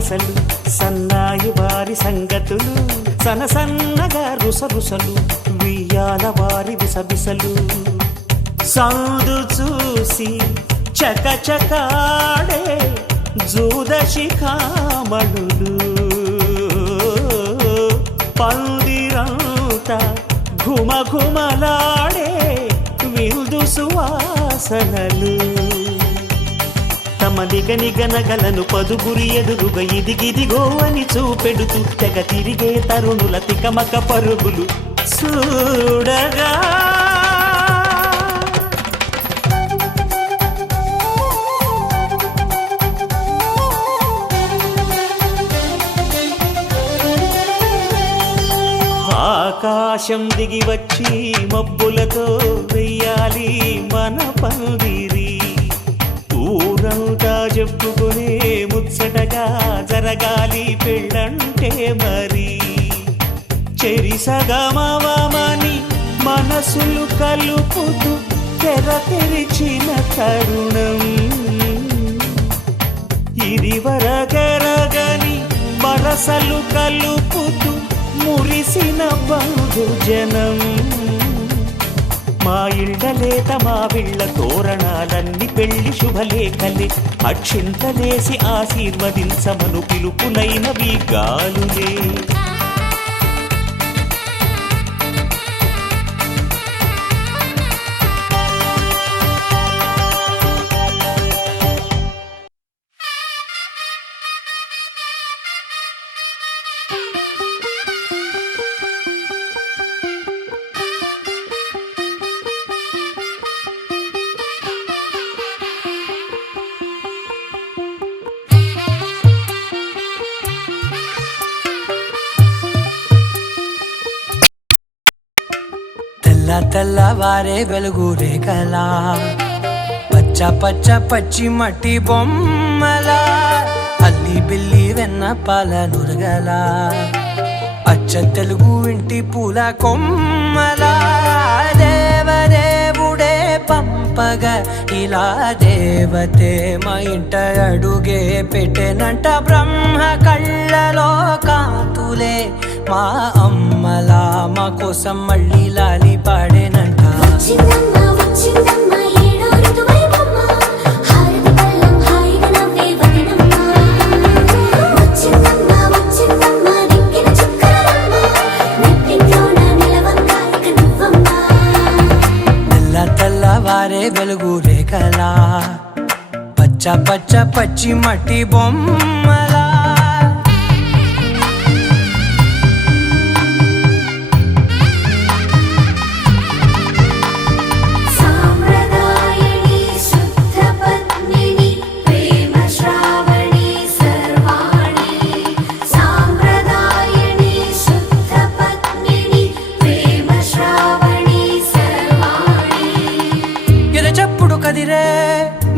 సలసలు సన్నాయి వారి సంగతులు సనసన్నగా రుసరుసలు వియ్యాల వారి విసవిసలు సందు చూసి చకచకాడే జూదశిఖామణులు పందిరంతా ఘుమఘుమలాడే విందు సువాసనలు తమ నిగనిగనగలను పదుగురి ఎదురుగా ఇదిగిదిగో అని చూపెడుతూ తెగ తిరిగే తరుణుల తికమక పరుగులు చూడగా ఆకాశం దిగి వచ్చి మబ్బులతో వెయ్యాలి మన పందిరి ఊరంతా చెప్పుకునే ముచ్చటగా జరగాలి పెళ్ళంటే మరి చెరిసగమవమని మనసులు కలుపుతూ తెర తెరిచిన తరుణం ఇది వరగరగని వరసలు కలుపుతూ మురిసిన బంధుజనం మా ఇళ్ళలేత మా విళ్ళ తోరణాలన్నీ పెళ్లి శుభలేఖలే అక్షింతలేసి ఆశీర్వదించమను పిలుపులైనవి గాలులే తెల్లవారే వెలుగు రేఖలా పచ్చ పచ్చ పచ్చి మట్టి బొమ్మలా అల్లి బిల్లి వెన్న పాల నురగలా అచ్చ తెలుగు ఇంటి పూల కొమ్మలా దేవదేవుడే పంపగా ఇలా దేవతే మా ఇంట అడుగే పెట్టెనంట బ్రహ్మ కళ్ళలో కాంతులే మా అమ్మలా మా కోసం మళ్ళీ లాలి పాడేనంట తెల్లవారే వెలుగు రేఖలా పచ్చ పచ్చ పచ్చి మట్టి బొమ్మలా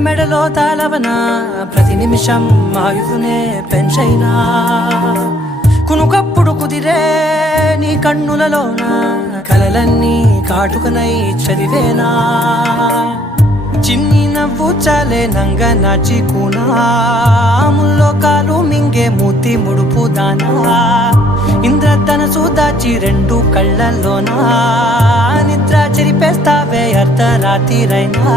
మెడలో తాళవన ప్రతి నిమిషం ఆయుధునే పెంచైనా కునుకప్పుడు కుదిరే నీ కన్నులలోన కలలన్నీ కాటుకనై చదివేనా చిన్ని నవ్వు చాలే నంగ నాచి కూనాముల్లో కాలు మింగే మూతి ముడుపు దానా ఇంద్రధనసు దాచి రెండు కళ్ళల్లోనా నిద్ర చెరిపేస్తావే అర్ధరాత్రిరైనా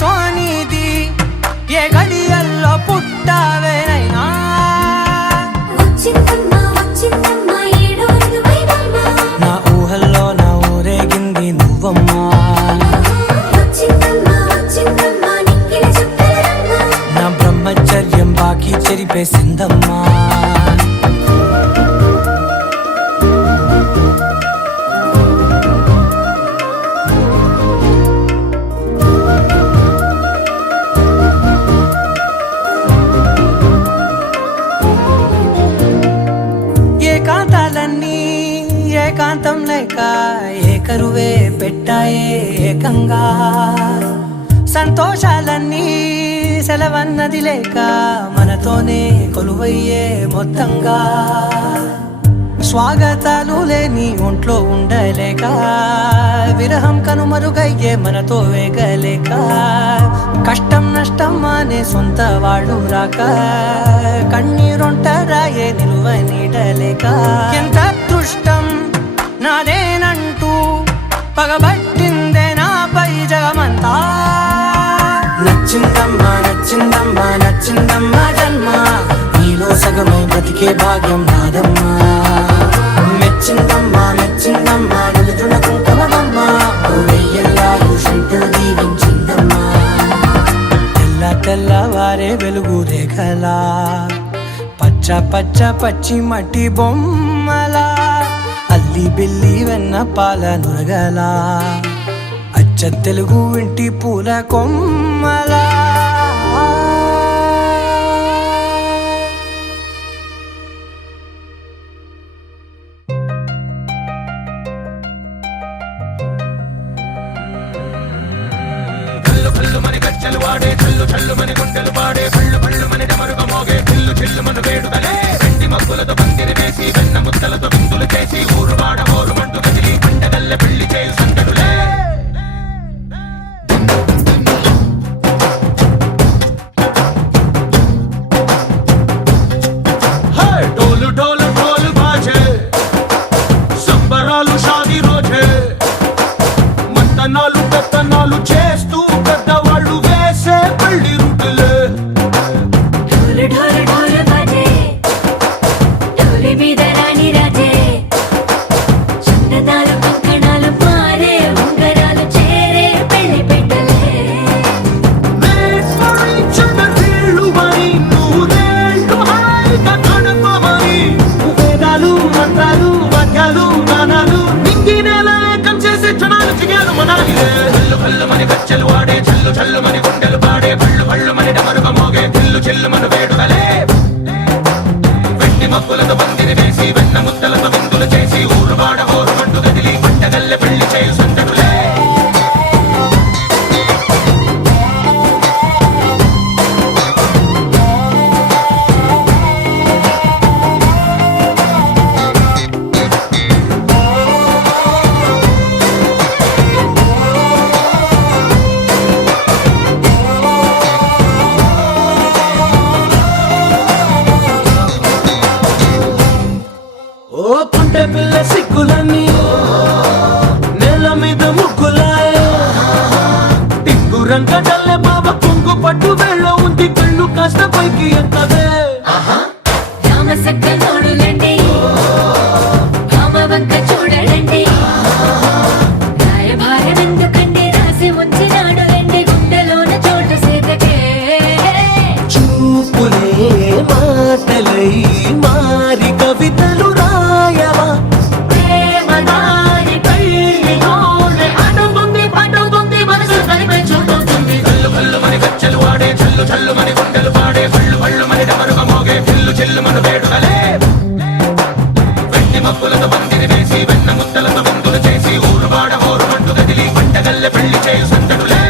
సోనిది ఏ గడియల్లో పుట్టావేనైనా నా ఊహల్లో నా ఊరేగింది నువ్వమ్మా నా బ్రహ్మచర్యం బాకీ చెరిపేసిందమ్మా ఏకాంతం లేక ఏకరువే పెట్టాయే ఏకంగా సంతోషాలన్నీ సెలవన్నది లేక మనతోనే కొలువయ్యే మొత్తంగా స్వాగతాలు లేని ఒంట్లో ఉండలేక విరహం కనుమరుగయ్యే మనతో వేగలేక కష్టం నష్టం అనే సొంత వాళ్ళు రాక కన్నీరొంటరాయే నిలువ నీడలేక ఎంత అదృష్టం నాదేనంటూ పగబట్టిందే నాపై జగమంతా నచ్చిందమ్మా నచ్చిందమ్మా నచ్చిందమ్మా జన్మ నీలో సగమై బ్రతికే భాగ్యం నాదమ్మా మెచ్చిందమ్మా మెచ్చిందమ్మా నిలుచున్న కుంకుమమ్మా వెయ్యల్లాలు శంకరు దీవించిందమ్మా తెల్ల తెల్లవారే వెలుగు రేఖలా పచ్చ పచ్చ పచ్చి మట్టి బొమ్మలా అల్లి బిల్లి వెన్న పాల నురగలా అచ్చ తెలుగు ఇంటి పూల కొమ్మలా గజ్జలు వాడే చల్లు చల్లు మని గుండెలు పాడే పళ్ళు పళ్ళు మని డమరుగ మోగే చిల్లు చిల్లు మన వేడుదలే వెండి మగ్గులతో పందిరి వేసి వెన్న ముద్దలతో విందులు చేసి ఊరు వాడ ఊరు మంటు కదిలి పండగల్లె పెళ్లి చేయు సందడులే డోలు డోలు ఢోలు బాజే సంబరాలు షాదీ రోజే మంతనాలు పెత్తనాలు చేస్తూ పెద్దవాళ్ళు వేసే పెళ్లి రుటులే ढोल ढोल ढोल बाजे ढोली మీద రాణి రాజే చందనాలు కంకణాలు మారే ఉంగరాలు చేరే పెళ్లి పెట్టలే మేస్మరించుమని నూరేళ్ళు హాయిగా గడపమని వేదాలు మంత్రాలు వాక్యాలు గానాలు నింగినేల ఏకం చేసే క్షణాలు చిగాలు మనాలిలే కళ్ళు కళ్ళు మని గజ్జలు వాడే చల్లు చల్లు మని గుండెలు పాడే పళ్ళు పళ్ళు మని డమరుగ మోగే చిల్లు చిల్లు మన వేడుదలే వెండి మగ్గులతో పందిరి వేసి వెన్న ముద్దలతో విందులు చేసి ఊరు వాడ ఊరు మంటు కదిలి పంటగల్లె పెళ్లి చేయు సందడులే ఓ పుంటె పిల్ల సిగ్గులన్నీ నేల మీద ముగ్గులాయ టింగు రంగ డల్లె బాబ కుంగు పట్టు వేళ్ళ ఉంది కళ్ళు కాస్త పైకి ఎక్కదే రామ సక్క నోడులండి రామ వంక చూడడండి రాయభారం ఎందుకండి రాసి ఉంచినాడు రండి గుండెలోన చోటు సేతకే చూపులే మాటలై మారి కవితలు రాయవా ప్రేమ దారి పెళ్లి నోడే అడుగుంది పట్టుకుంది మనసు కలిపే చూడుతుంది కళ్ళు కళ్ళు మని గజ్జలు వాడే చల్లు చల్లు మని గుండెలు పాడే పళ్ళు పళ్ళు మని డమరుగ మోగే చిల్లు చిల్లు మన వేడుదలే వెండి మబ్బులతో పందిరి వేసి వెన్న ముద్దలతో విందులు చేసి ఊరు వాడ ఊరు మంటు కదిలి పంటగల్లె పెళ్లి చేయు సందడులే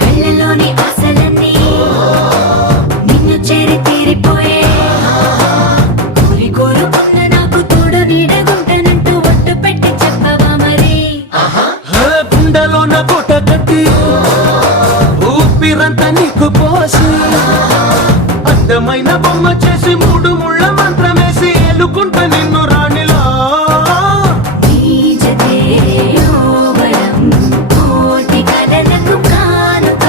కళ్ళలోని ఆశలన్నీ నిన్ను చేరి తీరిపోయే కోరి కోరుకున్న నాకు తోడు నీడగుంటానంటూ ఒట్టు పెట్టి చెప్పవా మరి గుండెలోన కోట కట్టి ఊపిరంతా నీకు పోసి అందమైన బొమ్మ చేసి మూడు ముళ్ళ మంత్రమేసి ఎలుకుంట నిన్ను రాణిలా నీ జతే యోవరం కోటి కలలకు కానుక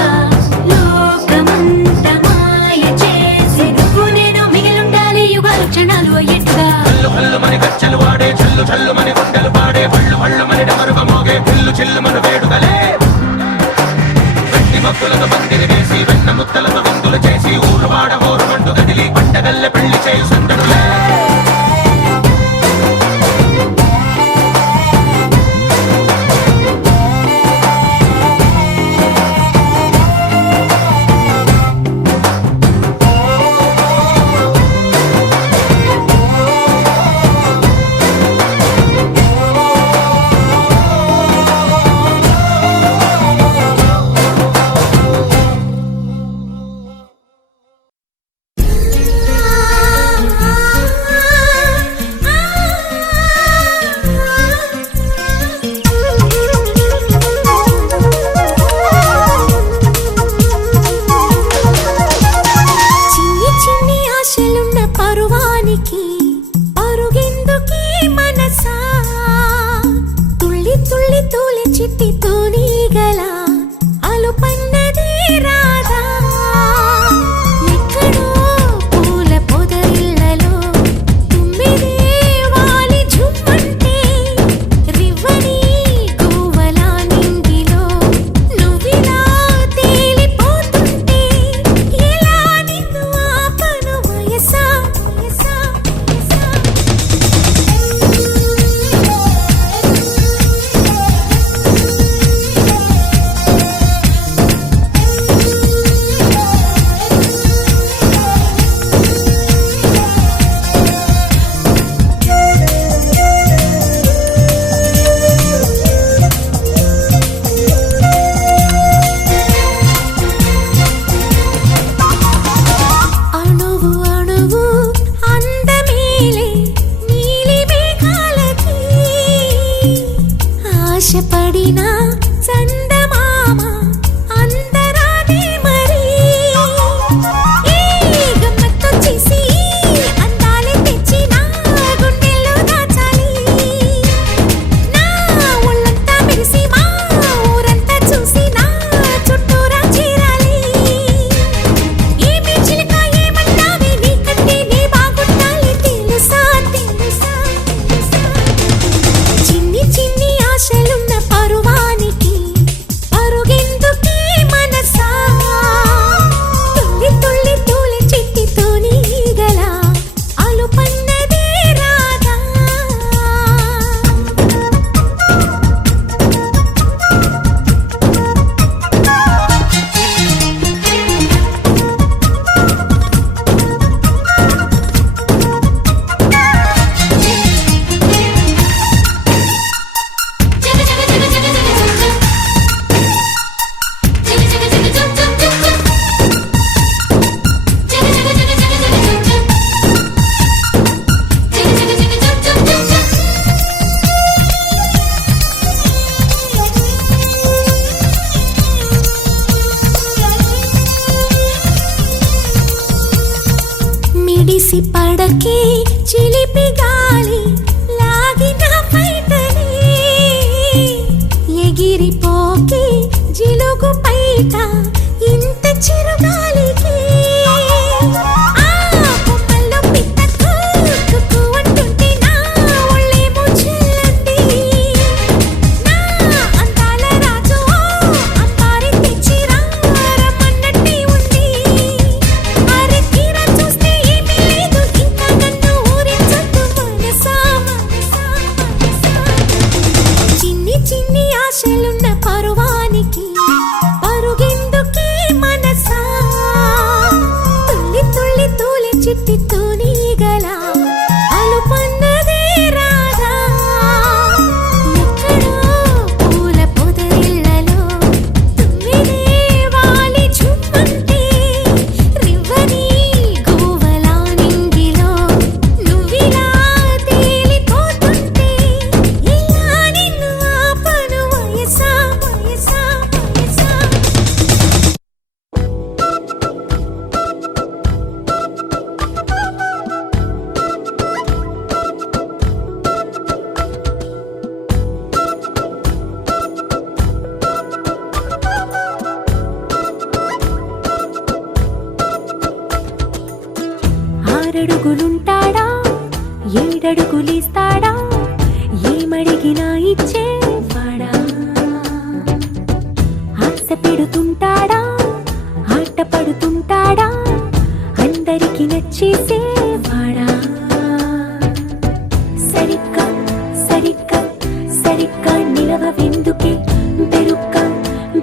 లోకమంత మాయ చేసి నువ్వు నేను మిగిలుండాలి యుగాలు క్షణాలు ఎట్లా కళ్ళు కళ్ళు మని గజ్జలు వాడే చల్లు చల్లు మని గుండెలు పాడే పళ్ళు పళ్ళు మని డమరుగ మోగే చిల్లు చిల్లు మన వేడుదలే వెండి మగ్గులతో పందిరి వేసి వెన్న ముద్దలతో విందులు ఎగిసి పడకే చిలిపి గాలి లాగిన బయటనే ఎగిరిపోకే జిలుగు బయట ఇంత చిరుగాలికి ఆ కొమ్మల్లో పిట్ట కుక్కు అంటుంటే నా ఒళ్ళేమో చెల్లంది నా అందాల రాజు అంబారి తెచ్చి రమ్మన్నట్టే ఉంది అరే తీరా చూస్తే ఏమీ లేదు ఇంకా నన్ను ఊరించొద్దు మనసా చిన్ని చిన్ని ఆశలున్న పరువానికి పరుగెందుకే మనసా తుల్లి తుల్లి తూలి చిట్టి తూనీగల అలుపన్నదే రాదా ఎక్కడో పూల పొదరిళ్ళలో తుమ్మిదే వాలి చుమ్మంటే రివ్వని గువ్వలా నింగిలో నువ్విలా తేలిపోతుంటే ఇలా నిన్ను ఆపను వయసా వయసా వయసా ఆరడుగులుంటాడా ఏడడుగులిస్తాడా ఏమడిగినా ఇచ్చేవాడా ఆశ పెడుతుంటాడా ఆట పడుతుంటాడా అందరికి నచ్చేసేవాడా సరిగ్గా సరిగ్గా సరిగ్గా నిలవెందుకే బెరుక్క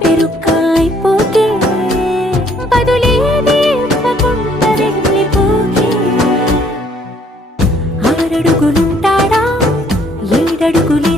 బెరుక్క అయిపోతే బదులేది ఇవ్వకుండా వెళ్ళిపోకే ఆరడుగులుంటాడా ఏడడుగులి